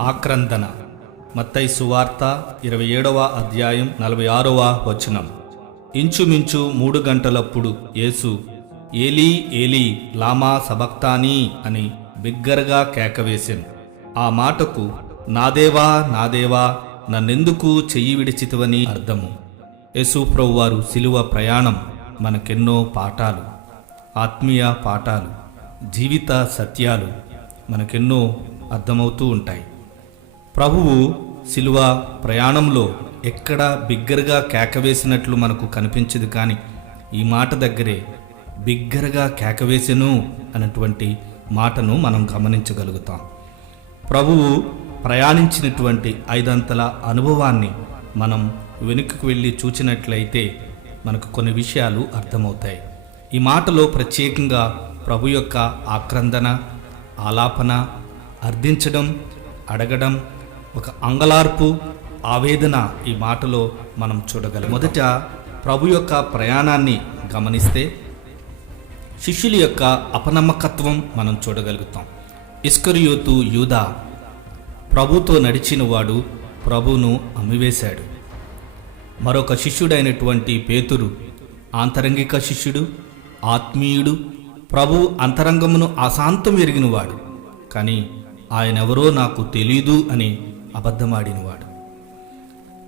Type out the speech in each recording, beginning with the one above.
ఆక్రందన. మత్తై సువార్త ఇరవై ఏడవ అధ్యాయం నలభై ఆరవ వచనం. ఇంచుమించు మూడు గంటలప్పుడు యేసు ఏలీ ఏలీ లామా సబక్తానీ అని బిగ్గరగా కేకవేశాను ఆ మాటకు నాదేవా నాదేవా నన్నెందుకు చెయ్యి విడిచితవని అర్థము. యేసు ప్రభువారు శిలువ ప్రయాణం మనకెన్నో పాఠాలు ఆత్మీయ పాఠాలు జీవిత సత్యాలు మనకెన్నో అర్థమవుతూ ఉంటాయి. ప్రభువు శిలువ ప్రయాణంలో ఎక్కడ బిగ్గరగా కేకవేసినట్లు మనకు కనిపించదు కానీ ఈ మాట దగ్గరే బిగ్గరగా కేకవేసెను అన్నటువంటి మాటను మనం గమనించగలుగుతాం. ప్రభువు ప్రయాణించినటువంటి ఐదంతల అనుభవాన్ని మనం వెనుకకు వెళ్ళి చూచినట్లయితే మనకు కొన్ని విషయాలు అర్థమవుతాయి. ఈ మాటలో ప్రత్యేకంగా ప్రభు యొక్క ఆక్రందన ఆలాపన అర్థించడం అడగడం ఒక అంగలార్పు ఆవేదన ఈ మాటలో మనం చూడగలం. మొదట ప్రభు యొక్క ప్రయాణాన్ని గమనిస్తే శిష్యుల యొక్క అపనమ్మకత్వం మనం చూడగలుగుతాం. ఇస్కరియోతు యూదా ప్రభుతో నడిచిన వాడు ప్రభును అమ్మివేశాడు. మరొక శిష్యుడైనటువంటి పేతురు ఆంతరంగిక శిష్యుడు ఆత్మీయుడు ప్రభు అంతరంగమును అశాంతం ఎరిగినవాడు. కానీ ఆయనెవరో నాకు తెలీదు అని అబద్ధమాడినవాడు.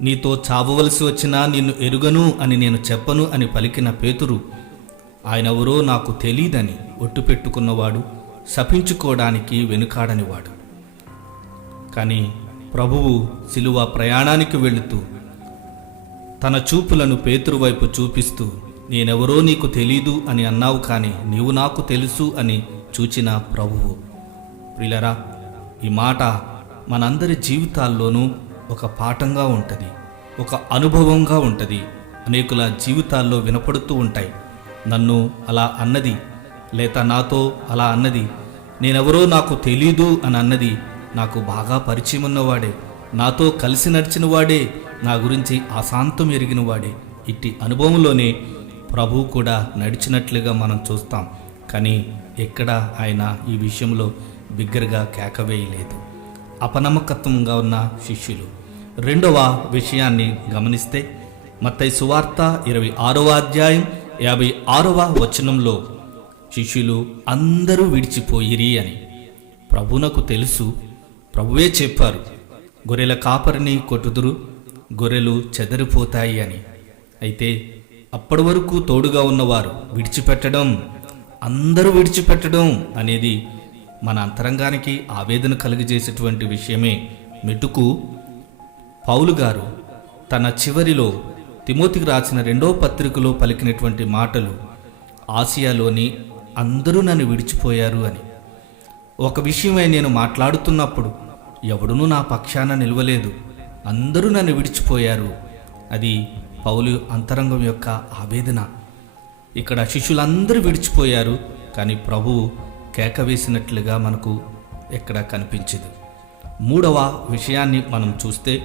నీతో చావవలసి వచ్చినా నిన్ను ఎరుగను అని నేను చెప్పను అని పలికిన పేతురు ఆయనెవరో నాకు తెలీదని ఒట్టు పెట్టుకున్నవాడు శపించుకోవడానికి వెనుకాడనివాడు. కానీ ప్రభువు సిలువ ప్రయాణానికి వెళుతూ తన చూపులను పేతురు వైపు చూపిస్తూ నేనెవరో నీకు తెలీదు అని అన్నావు కానీ నీవు నాకు తెలుసు అని చూచిన ప్రభువు. ప్రిలరా ఈ మాట మనందరి జీవితాల్లోనూ ఒక పాఠంగా ఉంటుంది ఒక అనుభవంగా ఉంటుంది. అనేకుల జీవితాల్లో వినపడుతూ ఉంటాయి. నన్ను అలా అన్నది లేదా నాతో అలా అన్నది నేనెవరో నాకు తెలీదు అని అన్నది నాకు బాగా పరిచయం ఉన్నవాడే. నాతో కలిసి నడిచిన వాడే నా గురించి అశాంతం ఎరిగిన వాడే. ఇట్టి అనుభవంలోనే ప్రభు కూడా నడిచినట్లుగా మనం చూస్తాం. కానీ ఎక్కడ ఆయన ఈ విషయంలో బిగ్గరగా కేకవేయలేదు అపనమ్మకత్వంగా ఉన్న శిష్యులు. రెండవ విషయాన్ని గమనిస్తే మత్తై సువార్త ఇరవై ఆరవ అధ్యాయం యాభై ఆరవ వచనంలో శిష్యులు అందరూ విడిచిపోయిరి అని. ప్రభునకు తెలుసు ప్రభువే చెప్పారు గొర్రెల కాపరిని కొట్టుదురు గొర్రెలు చెదరిపోతాయి అని. అయితే అప్పటి వరకు తోడుగా ఉన్నవారు విడిచిపెట్టడం అందరూ విడిచిపెట్టడం అనేది మన అంతరంగానికి ఆవేదన కలిగజేసేటువంటి విషయమే మెటుకు. పౌలు గారు తన చివరిలో తిమోతికి రాసిన రెండో పత్రికలో పలికినటువంటి మాటలు ఆసియాలోని అందరూ నన్ను విడిచిపోయారు అని. ఒక విషయమై నేను మాట్లాడుతున్నప్పుడు ఎవడునూ నా పక్షాన నిలవలేదు. అందరూ నన్ను విడిచిపోయారు. అది పౌలు అంతరంగం యొక్క ఆవేదన. ఇక్కడ శిష్యులందరూ విడిచిపోయారు కానీ ప్రభువు కేక వేసినట్లుగా మనకు ఎక్కడ కనిపించదు. మూడవ విషయాన్ని మనం చూస్తే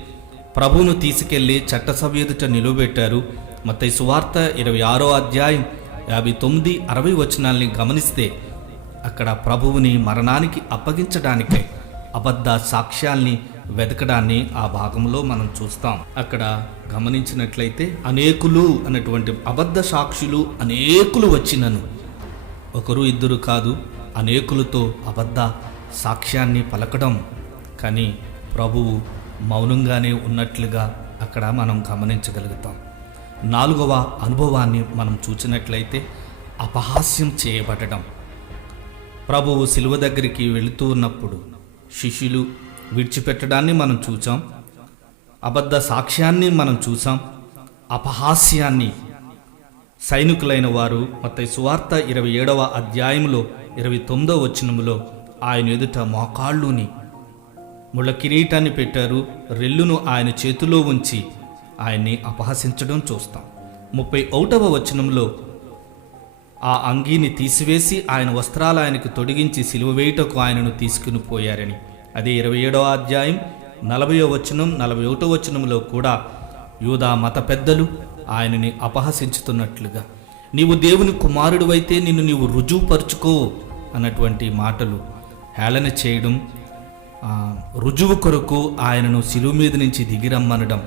ప్రభువును తీసుకెళ్ళి చట్టసభ ఎదుట నిలువబెట్టారు. మత సువార్త ఇరవై ఆరో అధ్యాయం యాభై తొమ్మిది అరవై వచనాల్ని గమనిస్తే అక్కడ ప్రభువుని మరణానికి అప్పగించడానికై అబద్ధ సాక్ష్యాల్ని వెతకడాన్ని ఆ భాగంలో మనం చూస్తాం. అక్కడ గమనించినట్లయితే అనేకులు అన్నటువంటి అబద్ధ సాక్షులు అనేకులు వచ్చినను. ఒకరు ఇద్దరు కాదు అనేకులతో అబద్ధ సాక్ష్యాన్ని పలకడం. కానీ ప్రభువు మౌనంగానే ఉన్నట్లుగా అక్కడ మనం గమనించగలుగుతాం. నాలుగవ అనుభవాన్ని మనం చూసినట్లయితే అపహాస్యం చేయబడడం ప్రభువు శిలువ దగ్గరికి వెళుతూ ఉన్నప్పుడు శిష్యులు విడిచిపెట్టడాన్ని మనం చూసాం అబద్ధ సాక్ష్యాన్ని మనం చూసాం. అపహాస్యాన్ని. సైనికులైన వారు మత్తయి సువార్త ఇరవై ఏడవ అధ్యాయంలో ఇరవై తొమ్మిదవ వచనములో ఆయన ఎదుట మోకాళ్ళుని ముళ్ళ కిరీటాన్ని పెట్టారు రెల్లును ఆయన చేతిలో ఉంచి ఆయన్ని అపహసించడం చూస్తాం. ముప్పై ఒకటవ వచనంలో ఆ అంగీని తీసివేసి ఆయన వస్త్రాలు ఆయనకు తొడిగించి సిలువ వేయుటకు ఆయనను తీసుకుని పోయారని. అదే ఇరవై ఏడవ అధ్యాయం నలభయో వచనం నలభై ఒకటో వచనంలో కూడా యూదా మత పెద్దలు ఆయనని అపహసించుతున్నట్లుగా నీవు దేవుని కుమారుడివైతే నిన్ను నీవు రుజువుపరుచుకో అన్నటువంటి మాటలు హేళన చేయడం రుజువు కొరకు ఆయనను సిలువు మీద నుంచి దిగిరమ్మనడం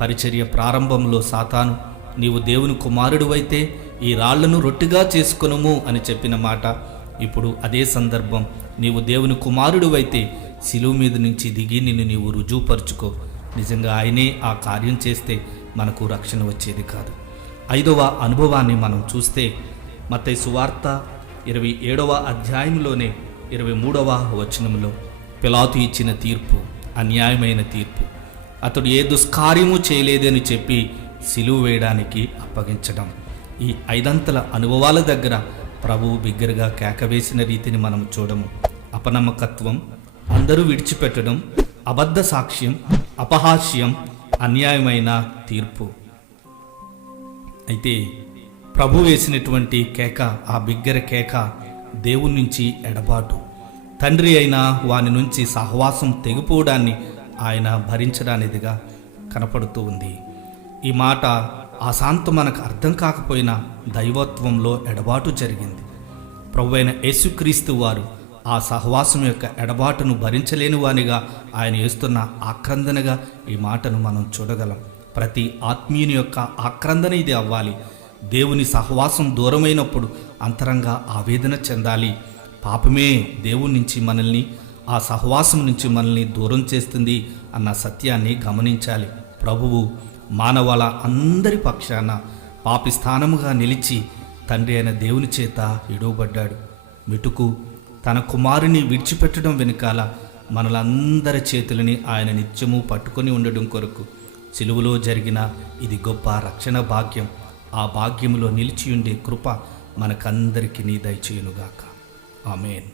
పరిచర్య ప్రారంభంలో సాతాను నీవు దేవుని కుమారుడువైతే ఈ రాళ్ళను రొట్టిగా చేసుకొనుము అని చెప్పిన మాట. ఇప్పుడు అదే సందర్భం. నీవు దేవుని కుమారుడివైతే సిలువు మీద నుంచి దిగి నిన్ను నీవు రుజువుపరుచుకో. నిజంగా ఆయనే ఆ కార్యం చేస్తే మనకు రక్షణ వచ్చేది కాదు. ఐదవ అనుభవాన్ని మనం చూస్తే మత్తయి సువార్త ఇరవై ఏడవ అధ్యాయంలోనే ఇరవై మూడవ వచనంలో పిలాతు ఇచ్చిన తీర్పు అన్యాయమైన తీర్పు అతడు ఏ దుష్కార్యము చేయలేదని చెప్పి సిలువు వేయడానికి అప్పగించడం. ఈ ఐదంతల అనుభవాల దగ్గర ప్రభువు బిగ్గరగా కేకవేసిన రీతిని మనం చూడము. అపనమ్మకత్వం అందరూ విడిచిపెట్టడం అబద్ధ సాక్ష్యం అపహాస్యం అన్యాయమైన తీర్పు. అయితే ప్రభు వేసినటువంటి కేక ఆ బిగ్గర కేక దేవుని నుంచి ఎడబాటు. తండ్రి అయిన వాని నుంచి సహవాసం తెగిపోవడాన్ని ఆయన భరించడానిదిగా కనపడుతూ ఉంది. ఈ మాట ఆ శాంతం మనకు అర్థం కాకపోయినా దైవత్వంలో ఎడబాటు జరిగింది. ప్రభు అయిన యేసుక్రీస్తు వారు ఆ సహవాసం యొక్క ఎడబాటును భరించలేని వానిగా ఆయన వేస్తున్న ఆక్రందనగా ఈ మాటను మనం చూడగలం. ప్రతి ఆత్మీయుని యొక్క ఆక్రందన ఇది అవ్వాలి. దేవుని సహవాసం దూరమైనప్పుడు అంతరంగా ఆవేదన చెందాలి. పాపమే దేవుని నుంచి మనల్ని ఆ సహవాసం నుంచి మనల్ని దూరం చేస్తుంది అన్న సత్యాన్ని గమనించాలి. ప్రభువు మానవాళ అందరి పక్షాన పాపి స్థానముగా నిలిచి తండ్రి అయిన దేవుని చేత ఇడవబడ్డాడు మెటుకు తన కుమారుని విడిచిపెట్టడం వెనుకాల మనలందరి చేతులని ఆయన నిత్యము పట్టుకొని ఉండడం కొరకు సిలువలో జరిగిన ఇది గొప్ప రక్షణ భాగ్యం. ఆ భాగ్యములో నిలిచి ఉండే కృప మనకందరికీ నీ దయచేయునుగాక ఆమెన్.